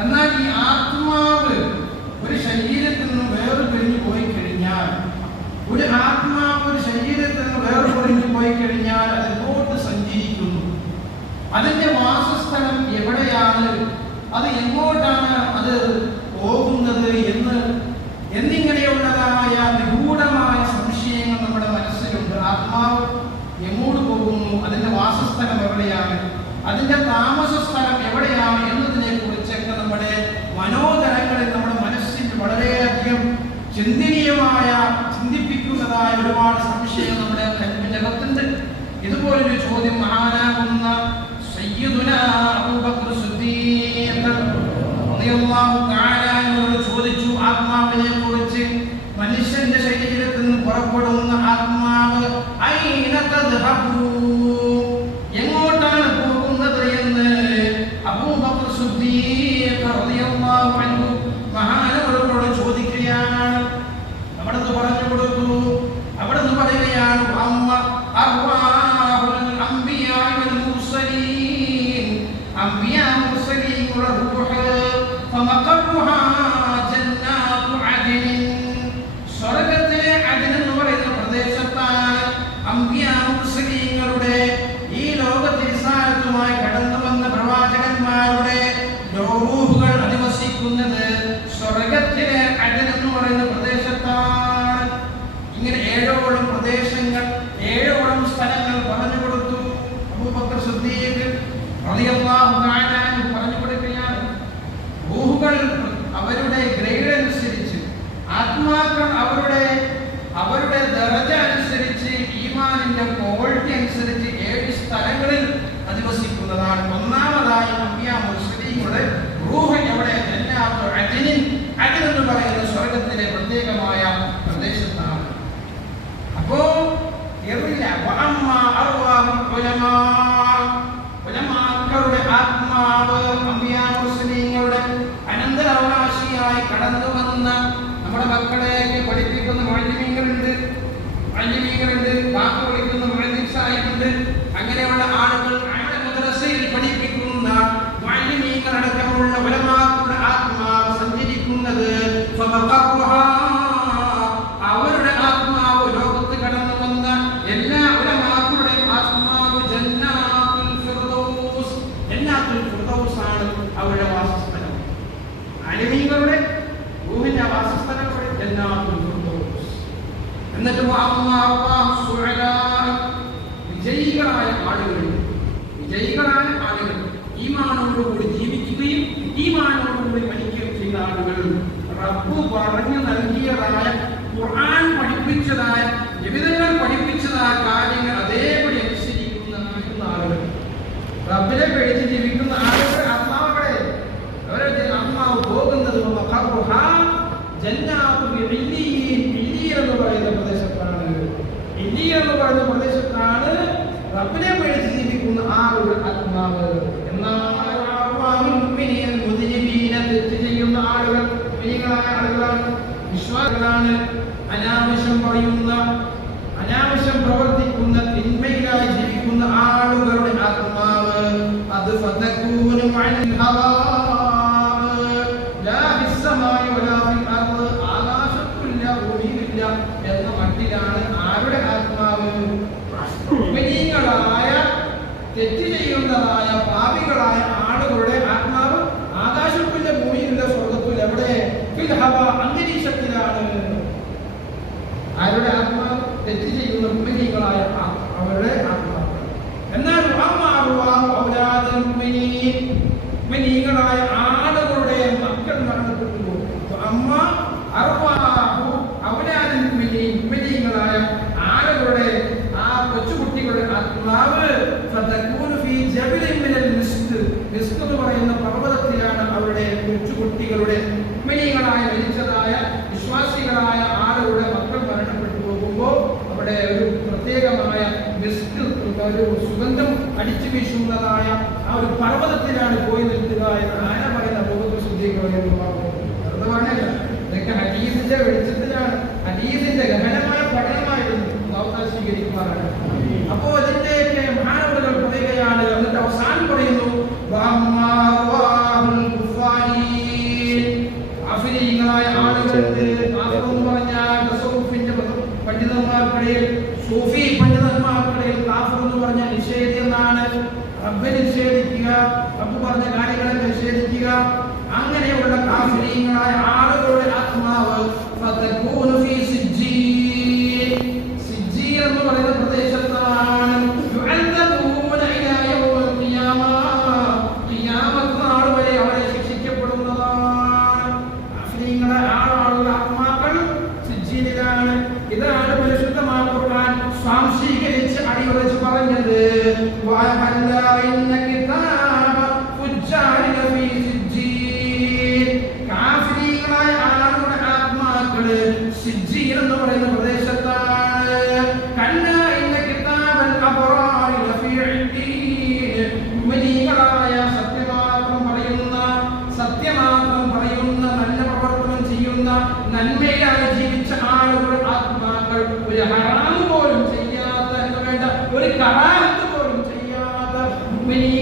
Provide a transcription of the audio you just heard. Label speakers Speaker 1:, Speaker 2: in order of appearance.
Speaker 1: എന്നാൽ ഈ ആത്മാവ് ഒരു ശരീരത്തിൽ നിന്ന് വേറെ പിരിഞ്ഞു പോയി കഴിഞ്ഞാൽ ഒരു ആത്മാവ് ഒരു ശരീരത്തിൽ നിന്ന് വേറെ പിരിഞ്ഞു പോയി കഴിഞ്ഞാൽ അത് എങ്ങോട്ട് സഞ്ചരിക്കുന്നു? അതിന്റെ വാസസ്ഥലം എവിടെയാണ്? അത് എങ്ങോട്ടാണ് അത് പോകുന്നത് എന്ന് എന്നിങ്ങനെയുള്ളതായ നിഗൂഢമായ സംശയങ്ങൾ നമ്മുടെ മനസ്സിലുണ്ട്. ആത്മാവ് എങ്ങോട്ട് പോകുന്നു? അതിന്റെ വാസസ്ഥലം എവിടെയാണ്? അതിന്റെ താമസ സ്ഥലം എവിടെയാണ് ചിന്തനീയമായ ചിന്തിപ്പിക്കുന്നതായ ഒരുപാട് സംശയം നമ്മുടെ കൽപ്പിന്റെ അകത്തുണ്ട് ഇതുപോലൊരു ചോദ്യം മഹാനാകുന്ന ചോദിച്ചു. ആത്മാവിനെ കുറിച്ച് മനുഷ്യന്റെ ശരീരത്തിൽ പറഞ്ഞു കൊടുക്കുകയാണ് റൂഹുകൾ അവരുടെ ഗ്രേഡ് അനുസരിച്ച് ആത്മാക്കൾ അവരുടെ അവരുടെ ദർജ അനുസരിച്ച് ഈമാനിന്റെ ക്വാളിറ്റി അനുസരിച്ച് ഏഴ് സ്ഥലങ്ങളിൽ അധിവസിക്കുന്നതാണ്. ഒന്നാമതായി അമ്പിയ മുസ്ലിങ്ങളുടെ റൂഹ് എവിടെ? ജന്നാത്തു അദ്നിൻ അദ്ൻ എന്ന് പറയുന്ന സ്വർഗത്തിലെ പ്രത്യേകമായ പ്രദേശത്താണ്. അപ്പോ എറില്ല ആത്മാവ് അമ്പിയ മുസ്ലിങ്ങളുടെ അനന്തരാവകാശിയായി കടന്നു വന്ന നമ്മുടെ മക്കളെയൊക്കെ പഠിപ്പിക്കുന്ന മൊഴിമീങ്ങളുണ്ട് മൊഴിമീങ്ങളുണ്ട് വാക്ക് പഠിക്കുന്ന മൊഴിമീൻ സാഹിബുണ്ട് അങ്ങനെയുള്ള ആളുകൾ മദ്രസയിൽ പഠിപ്പിക്കുന്ന മൊഴിമീങ്ങൾ അടക്കമുള്ള ഉലമാക്കളുടെ ആത്മാവ് സഞ്ചരിക്കുന്നത് ഫമഖറുഹാ അവരുടെ ആത്മാവ് ലോകത്ത് കടന്നു വന്ന എല്ലാ ഉലമാക്കളുടെയും ആത്മാവ് ജന്നാത്തുൽ ഫിർദൗസ് ജന്നാത്തുൽ ഫിർദൗസ് ആണ് അവരുടെ വാസസ്ഥലം അലിമീങ്ങളുടെ ഭൂമിന്റെ വാസസ്ഥലം എല്ലാവർക്കും എന്നിട്ട് വിജയികളായ ആളുകൾ വിജയികളായ ആളുകൾ ഈമാനോടുകൂടി ജീവിക്കുകയും ഈമാനോടുകൂടി മരിക്കുകയും ചെയ്ത ആളുകൾ റബ്ബ് പറഞ്ഞു നൽകിയതായ ഖുർആൻ പഠിപ്പിച്ചതായ ജീവിതങ്ങൾ പഠിപ്പിച്ചതായ കാര്യങ്ങൾ അതേപടി അനുസരിക്കുന്ന ആളുകൾ. റബ്ബിനെ പേടിച്ച് ജീവിക്കുന്ന ആളുകൾ ആത്മാവിടെ അവരുടെ ആത്മാവ് പോകുന്നത് വഖറുഹാ ജന്നാത്തു ഇല്ലീൻ. ഇല്ലീൻ എന്ന് പറയുന്ന പ്രദേശത്താണ്. എന്ന് പറയുന്ന പ്രദേശത്താണ് റബ്ബിനെ പേടിച്ച് ജീവിക്കുന്ന ആത്മാവ്. അർവാഹുൽ മുഅ്മിനീന മുദ്നിബീന തെറ്റ് ചെയ്യുന്ന ആളുകൾ ആളുകളാണ്. വിശ്വാസികളാണ്. അനാവശ്യം പറയുന്ന അനാവശ്യം പ്രവർത്തിക്കുന്ന തിന്മയിലായി ജീവിക്കുന്ന ആളുകളുടെ ആത്മാവ്. അത് ഫതകൂനു അനിൽ ഹവാ. ഭൂമിയിലില്ല എന്ന മട്ടിലാണ് ആരുടെ ആത്മാവ്? മുഅ്മിനീങ്ങളായ തെറ്റ് ചെയ്യുന്നതായ പാപികളായ ആളുകളുടെ ആത്മാവ് ആകാശത്തിന്റെ ഭൂമിയിലെ സ്വർഗത്തിൽ എവിടെ? അന്തരീക്ഷത്തിലാണ്. ആരുടെ ആത്മാവ്? തെറ്റ് ചെയ്യുന്ന ആ- അവരുടെ ആത്മാവ്. എന്നാൽ വഅമ്മ അർവാഹു അടിച്ചു വീശുന്നതായ ആ ഒരു പർവതത്തിലാണ് പോയി നിൽക്കുക എന്ന് ആന പറയുന്ന അപൂർവത്തിൽ ശ്രദ്ധിക്കുകയെന്ന് വെളിച്ചത്തിലാണ്. ഹദീസിന്റെ ഗഹനമായ പഠനമായിരുന്നു സ്വീകരിക്കുവാനാണ് അപ്പോ അതിന്റെയൊക്കെ മഹാനവറുകൾ പറയുകയാണ്. എന്നിട്ട് അവസാനം പറയുന്നു പണ്ഡിതന്മാർക്കിടയിൽ സൂഫി പണ്ഡിതന്മാർ റബ്ബെ നിഷേധിക്കുക റബ്ബ് പറഞ്ഞ കാര്യങ്ങളെ നിഷേധിക്കുക അങ്ങനെയുള്ള കാഫിലീങ്ങളായ ആളുകളുടെ ആത്മ നന്മയിലാണ് ജീവിച്ച ആളുകൾ ആത്മാക്കൾ ഒരു ഹറാമ് പോലും ചെയ്യാത്ത എന്ന് വേണ്ട ഒരു കറാ really